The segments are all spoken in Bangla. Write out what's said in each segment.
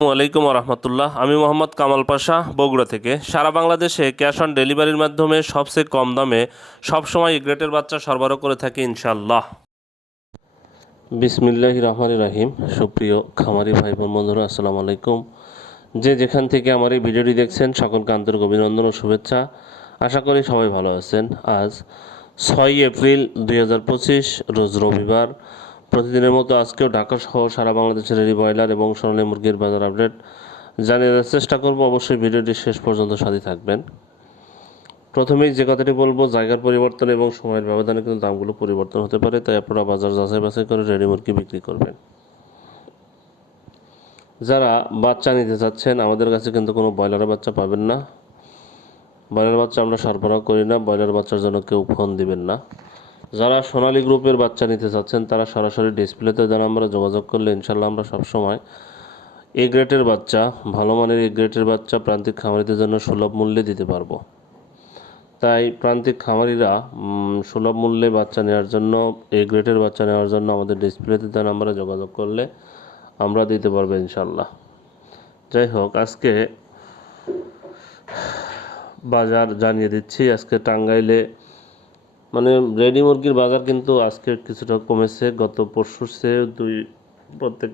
আসসালামু আলাইকুম রহমতুল্লাহ। আমি মোহাম্মদ কামাল পাশা, বগুড়া থেকে। সারা বাংলাদেশে ক্যাশ অন ডেলিভারির মাধ্যমে সবচেয়ে কম দামে সবসময় এ গ্রেটের বাচ্চা সরবরাহ করে থাকি ইনশাল্লাহ। বিসমিল্লাহির রহমানির রহিম। সুপ্রিয় খামারি ভাই বোন বন্ধুরা, আসসালামু আলাইকুম। যে যেখান থেকে আমার এই ভিডিওটি দেখছেন সকলকে আন্তরিক অভিনন্দন ও শুভেচ্ছা। আশা করি সবাই ভালো আছেন। আজ 6 এপ্রিল 2025, রোজ রবিবার। প্রতিদিনের মতো আজকেও ঢাকা সহ সারা বাংলাদেশের রেডি ব্রয়লার এবং সোনালী মুরগির বাজার আপডেট জানিয়ে দেওয়ার চেষ্টা করব। অবশ্যই ভিডিওটি শেষ পর্যন্ত সাথে থাকবেন। প্রথমেই যে কথাটি বলবো, জায়গার পরিবর্তন এবং সময়ের ব্যবধানে কিন্তু দামগুলো পরিবর্তন হতে পারে, তাই আপনারা বাজার যাচাই বাছাই করে রেডি মুরগি বিক্রি করবেন। যারা বাচ্চা নিতে চাচ্ছেন, আমাদের কাছে কিন্তু কোনো ব্রয়লারের বাচ্চা পাবেন না। ব্রয়লার বাচ্চা আমরা সরবরাহ করি না। ব্রয়লার বাচ্চার জন্য কেউ ফোন দিবেন না। যারা সোনালী গ্রুপের বাচ্চা নিতে চাচ্ছেন, তারা সরাসরি ডিসপ্লেতে দেন আমরা যোগাযোগ করলে ইনশাল্লাহ আমরা সবসময় এ গ্রেটের বাচ্চা, ভালো মানের এ গ্রেটের বাচ্চা প্রান্তিক খামারিদের জন্য সুলভ মূল্যে দিতে পারবো। তাই প্রান্তিক খামারিরা সুলভ মূল্যে বাচ্চা নেওয়ার জন্য, এ গ্রেটের বাচ্চা নেওয়ার জন্য আমাদের ডিসপ্লেতে দেন আমরা যোগাযোগ করলে আমরা দিতে পারবো ইনশাল্লাহ। যাই হোক, আজকে বাজার জানিয়ে দিচ্ছি। আজকে টাঙ্গাইলে রেডি মুরগির বাজার কিন্তু আজকে কিছুটা কমেছে। গত পরশুর চেয়ে প্রত্যেক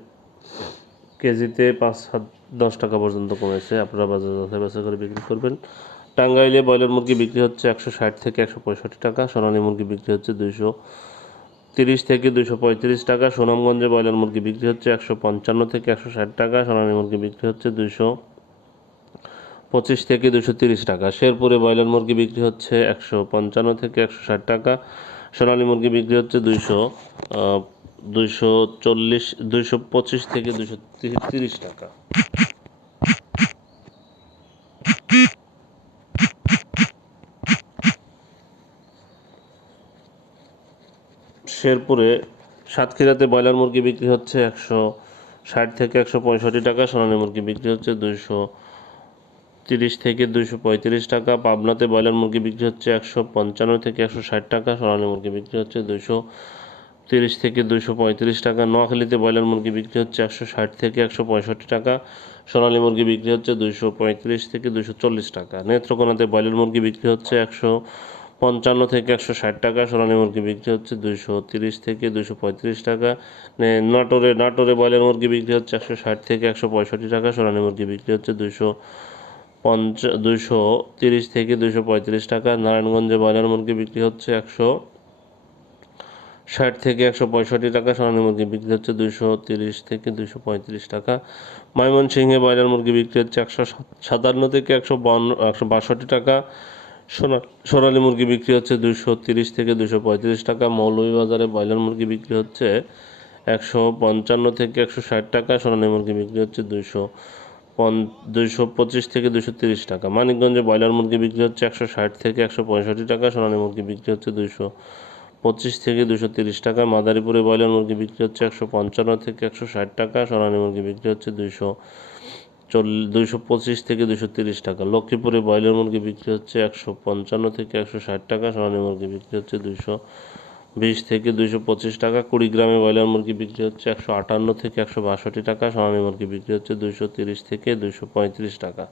কেজিতে 5-10 টাকা পর্যন্ত কমেছে। আপনারা বাজার যাচাই বাছাই করে বিক্রি করবেন। টাঙ্গাইলে ব্রয়লার মুরগি বিক্রি হচ্ছে 160 থেকে 165 টাকা। সোনালী মুরগি বিক্রি হচ্ছে 230 থেকে 235 টাকা। সুনামগঞ্জে ব্রয়লার মুরগি বিক্রি হচ্ছে 155 থেকে 160 টাকা। সোনালী মুরগি বিক্রি হচ্ছে 225 থেকে 230 টাকা। শেরপুরে ব্রয়লার মুরগি বিক্রি হচ্ছে 155 থেকে 160 টাকা। সোনালী মুরগি বিক্রি হচ্ছে 225 থেকে 230 টাকা। শেরপুরে সাতক্ষীরাতে ব্রয়লার মুরগি বিক্রি হচ্ছে 160 থেকে 165 টাকা। সোনালী মুরগি বিক্রি হচ্ছে 230 থেকে 235 টাকা। পাবনাতে ব্রয়লার মুরগি বিক্রি হচ্ছে 155 থেকে 160 টাকা। সোনালী মুরগি বিক্রি হচ্ছে 230 থেকে 235 টাকা। নোয়াখালীতে ব্রয়লার মুরগি বিক্রি হচ্ছে 160 থেকে 165 টাকা। সোনালী মুরগি বিক্রি হচ্ছে 235 থেকে 240 টাকা। নেত্রকোনাতে ব্রয়লার মুরগি বিক্রি হচ্ছে 155 থেকে 160 টাকা। সোনালী মুরগি বিক্রি হচ্ছে 230 থেকে 235 টাকা। নাটোরে ব্রয়লার মুরগি বিক্রি হচ্ছে 160 থেকে 165 টাকা। সোনালী মুরগি বিক্রি হচ্ছে 230 থেকে 235 টাকা। নারায়ণগঞ্জে ব্রয়লার মুরগি বিক্রি হচ্ছে 160 থেকে 165 টাকা। সোনালী মুরগি বিক্রি হচ্ছে 230 থেকে 235 টাকা। ময়মনসিংহে ব্রয়লার মুরগি বিক্রি হচ্ছে 157 থেকে 162 টাকা। সোনালী মুরগি বিক্রি হচ্ছে 230 থেকে 235 টাকা। মৌলভীবাজারে ব্রয়লার মুরগি বিক্রি হচ্ছে 155 থেকে 160 টাকা। সোনালী মুরগি বিক্রি হচ্ছে 225 থেকে 230 টাকা। মানিকগঞ্জে ব্রয়লার মুরগি বিক্রি হচ্ছে 160 থেকে 165 টাকা। সোনালী মুরগি বিক্রি হচ্ছে 225 থেকে 230 টাকা। মাদারীপুরে ব্রয়লার মুরগি বিক্রি হচ্ছে 155 থেকে 160 টাকা। সোনালী মুরগি বিক্রি হচ্ছে 225 থেকে 230 টাকা। লক্ষ্মীপুরে ব্রয়লার মুরগি বিক্রি হচ্ছে 155 থেকে 160 টাকা। সোনালী মুরগি বিক্রি হচ্ছে 220 থেকে 225 টাকা। কুড়িগ্রামে ব্রয়লার মুরগি বিক্রি হচ্ছে 158 থেকে 162 টাকা। সোনালী মুরগি বিক্রি হচ্ছে 230 থেকে 235 টাকা।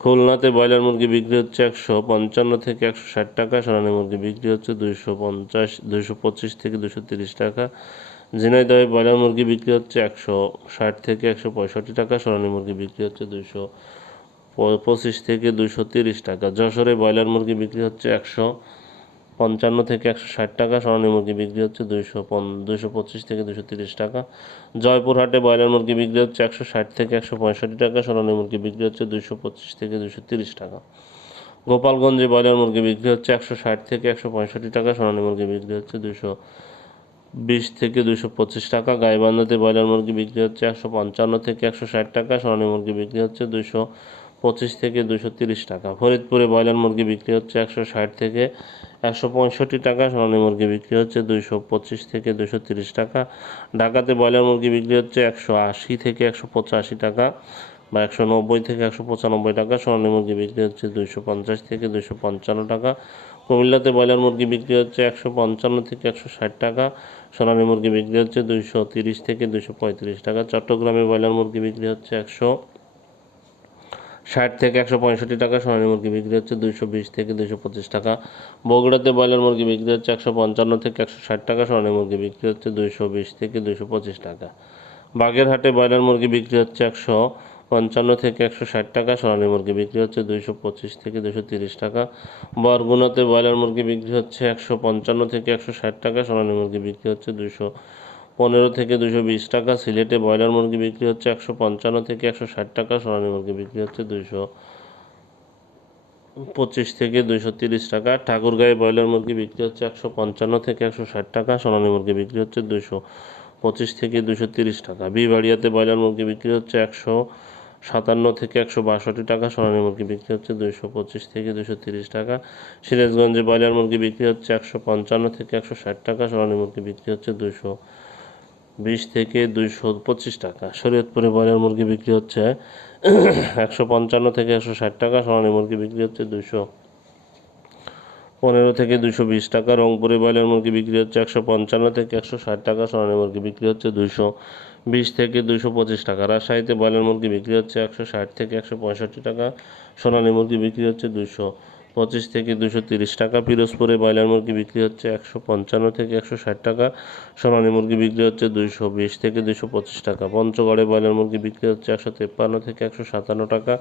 খুলনাতে ব্রয়লার মুরগি বিক্রি হচ্ছে 155 থেকে 160 টাকা। সোনালী মুরগি বিক্রি হচ্ছে 225 থেকে 230 টাকা। ঝিনাইদহে ব্রয়লার মুরগি বিক্রি হচ্ছে 160 থেকে 165 টাকা। সোনালী মুরগি বিক্রি হচ্ছে 225 থেকে 230 টাকা। যশোরে ব্রয়লার মুরগি বিক্রি হচ্ছে 155 থেকে 160 টাকা। সোনালী মুরগি বিক্রি হচ্ছে 225 থেকে 230 টাকা। জয়পুরহাটে ব্রয়লার মুরগি বিক্রি হচ্ছে 160 থেকে 165 টাকা। সোনালী মুরগি বিক্রি হচ্ছে 225 থেকে 230 টাকা। গোপালগঞ্জে ব্রয়লার মুরগি বিক্রি হচ্ছে 160 থেকে 165 টাকা। সোনালী মুরগি বিক্রি হচ্ছে 220 থেকে 225 টাকা। গাইবান্ধাতে ব্রয়লার মুরগি বিক্রি হচ্ছে 155 থেকে 160 টাকা। সোনালী মুরগি বিক্রি হচ্ছে 225 থেকে 230 টাকা। ফরিদপুরে ব্রয়লার মুরগি বিক্রি হচ্ছে 160 থেকে 165 টাকা। সোনালী মুরগি বিক্রি হচ্ছে 225 থেকে 230 টাকা। ঢাকাতে ব্রয়লার মুরগি বিক্রি হচ্ছে 180 থেকে 185 টাকা বা 190 থেকে 195 টাকা। সোনালী মুরগি বিক্রি হচ্ছে 250 থেকে 255 টাকা। কুমিল্লাতে ব্রয়লার মুরগি বিক্রি হচ্ছে 155 থেকে 160 টাকা। সোনালী মুরগি বিক্রি হচ্ছে 230 থেকে 235 টাকা। চট্টগ্রামে ব্রয়লার মুরগি বিক্রি হচ্ছে 160 থেকে 165 টাকা। সোনালী মুরগি বিক্রি হচ্ছে 220 থেকে 225 টাকা। বগুড়াতে ব্রয়লার মুরগি বিক্রি হচ্ছে 155 থেকে 160 টাকা। সোনালী মুরগি বিক্রি হচ্ছে 220 থেকে 225 টাকা। বাগেরহাটে ব্রয়লার মুরগি বিক্রি হচ্ছে 155 থেকে 160 টাকা। সোনালী মুরগি বিক্রি হচ্ছে 225 থেকে 230 টাকা। বরগুনাতে ব্রয়লার মুরগি বিক্রি হচ্ছে 155 থেকে 160 টাকা। সোনালী মুরগি বিক্রি হচ্ছে 215 থেকে 220 টাকা। সিলেটে ব্রয়লার মুরগি বিক্রি হচ্ছে 155 থেকে 160 টাকা। সোনালী মুরগি বিক্রি হচ্ছে 225 থেকে 230 টাকা। ঠাকুরগাঁয়ে ব্রয়লার মুরগি বিক্রি হচ্ছে 155 থেকে 160 টাকা। সোনালী মুরগি বিক্রি হচ্ছে 225 থেকে 230 টাকা। বিবাড়িয়াতে ব্রয়লার মুরগি বিক্রি হচ্ছে 157 থেকে 162 টাকা। সোনালী মুরগি বিক্রি হচ্ছে 225 থেকে 230 টাকা। সিরাজগঞ্জে ব্রয়লার মুরগি বিক্রি হচ্ছে 155 থেকে 160 টাকা। সোনালী মুরগি বিক্রি হচ্ছে 220 থেকে 225 টাকা। শরীয়তপুরে ব্রয়লার মুরগি বিক্রি হচ্ছে 155 থেকে 160 টাকা। সোনালী মুরগি বিক্রি হচ্ছে 215 থেকে 220 টাকা। রংপুরে ব্রয়লার মুরগি বিক্রি হচ্ছে 155 থেকে 160 টাকা। সোনালী মুরগি বিক্রি হচ্ছে 220 থেকে 225 টাকা। রাজশাহীতে ব্রয়লার মুরগি বিক্রি হচ্ছে 160 থেকে 165 টাকা। সোনালী মুরগি বিক্রি হচ্ছে 225 থেকে 230 টাকা। পিরোজপুরে ব্রয়লার মুরগি বিক্রি হচ্ছে 155 থেকে 160 টাকা। সোনালী মুরগি বিক্রি হচ্ছে 220 থেকে 225 টাকা। পঞ্চগড়ে ব্রয়লার মুরগি বিক্রি হচ্ছে 153 থেকে 157 টাকা।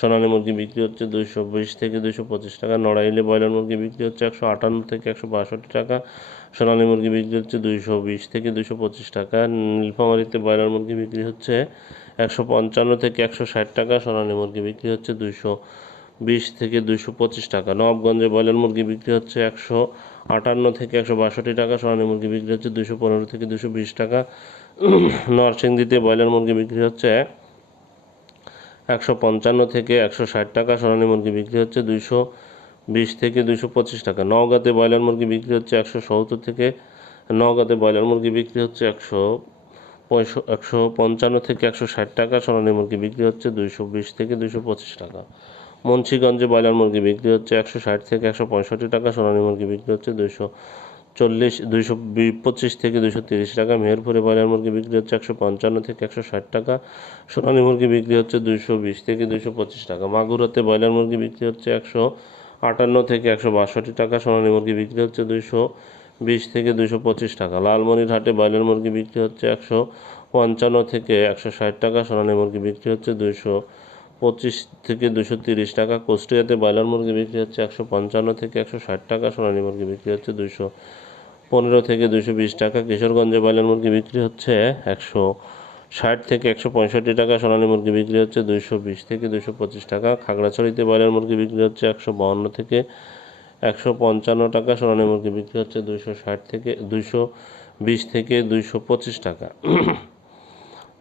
সোনালী মুরগি বিক্রি হচ্ছে 220 থেকে 225 টাকা। নড়াইলে ব্রয়লার মুরগি বিক্রি হচ্ছে 158 থেকে 162 টাকা। সোনালী মুরগি বিক্রি হচ্ছে 220 থেকে 225 টাকা। নীলফামারীতে ব্রয়লার মুরগি বিক্রি হচ্ছে 155 থেকে 160 টাকা। সোনালী মুরগি বিক্রি হচ্ছে 220 থেকে 225 টাকা। নবাবগঞ্জে ব্রয়লার মুরগি বিক্রি হচ্ছে 158 থেকে 162 টাকা। সোনালী মুরগি বিক্রি হচ্ছে 215 থেকে 220 টাকা। নরসিংদীতে ব্রয়লার মুরগি বিক্রি হচ্ছে 155 থেকে 160 টাকা। সোনালী মুরগি বিক্রি হচ্ছে 220 থেকে 225 টাকা। নওগাঁতে ব্রয়লার মুরগি বিক্রি হচ্ছে 170 থেকে নওগাঁতে ব্রয়লার মুরগি বিক্রি হচ্ছে 155 থেকে 160 টাকা। সোনালী মুরগি বিক্রি হচ্ছে 220 থেকে 225 টাকা। মুন্সিগঞ্জে ব্রয়লার মুরগি বিক্রি হচ্ছে 160 থেকে 165 টাকা। সোনালী মুরগি বিক্রি হচ্ছে 225 থেকে 230 টাকা। মেহেরপুরে ব্রয়লার মুরগি বিক্রি হচ্ছে 155 থেকে 160 টাকা। সোনালী মুরগি বিক্রি হচ্ছে 220 থেকে 225 টাকা। মাগুরাতে ব্রয়লার মুরগি বিক্রি হচ্ছে 158 থেকে 162 টাকা। সোনালী মুরগি বিক্রি হচ্ছে 220 থেকে 225 টাকা। লালমনিরহাটে ব্রয়লার মুরগি বিক্রি হচ্ছে 155 থেকে 160 টাকা। সোনালী মুরগি বিক্রি হচ্ছে 225 থেকে 230 টাকা। কুষ্টিয়াতে ব্রয়লার মুরগি বিক্রি হচ্ছে 155 থেকে 160 টাকা। সোনালী মুরগি বিক্রি হচ্ছে 215 থেকে 220 টাকা। কিশোরগঞ্জে ব্রয়লার মুরগি বিক্রি হচ্ছে 160 থেকে 165 টাকা। সোনালী মুরগি বিক্রি হচ্ছে 220 থেকে 225 টাকা। খাগড়াছড়িতে ব্রয়লার মুরগি বিক্রি হচ্ছে 152 থেকে 155 টাকা। সোনালী মুরগি বিক্রি হচ্ছে 260 থেকে 220 থেকে 225 টাকা।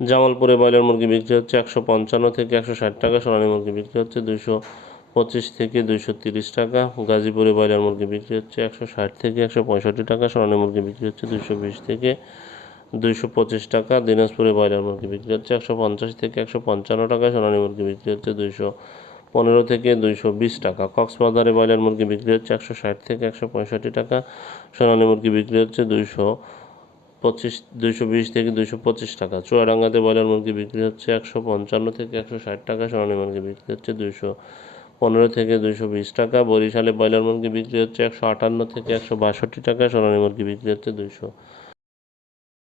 জামালপুরে ব্রয়লার মুরগি বিক্রি হচ্ছে 155 থেকে 160 টাকা। সোনালী মুরগি বিক্রি হচ্ছে 225 থেকে 230 টাকা। গাজীপুরে ব্রয়লার মুরগি বিক্রি হচ্ছে 160 থেকে 165 টাকা। সোনালী মুরগি বিক্রি হচ্ছে 220 থেকে 225 টাকা। দিনাজপুরে ব্রয়লার মুরগি বিক্রি হচ্ছে 150 থেকে 155 টাকা। সোনালী মুরগি বিক্রি হচ্ছে 215 থেকে 220 টাকা। কক্সবাজারে ব্রয়লার মুরগি বিক্রি হচ্ছে 160 থেকে 165 টাকা। সোনালী মুরগি বিক্রি হচ্ছে 220 থেকে 225 টাকা। চুয়াডাঙ্গাতে ব্রয়লার মুরগি বিক্রি হচ্ছে 155 থেকে 160 টাকা। সোনালী মুরগি বিক্রি হচ্ছে 215 থেকে 220 টাকা। বরিশালে ব্রয়লার মুরগি বিক্রি হচ্ছে 158 থেকে 162 টাকা। সোনালী মুরগি বিক্রি হচ্ছে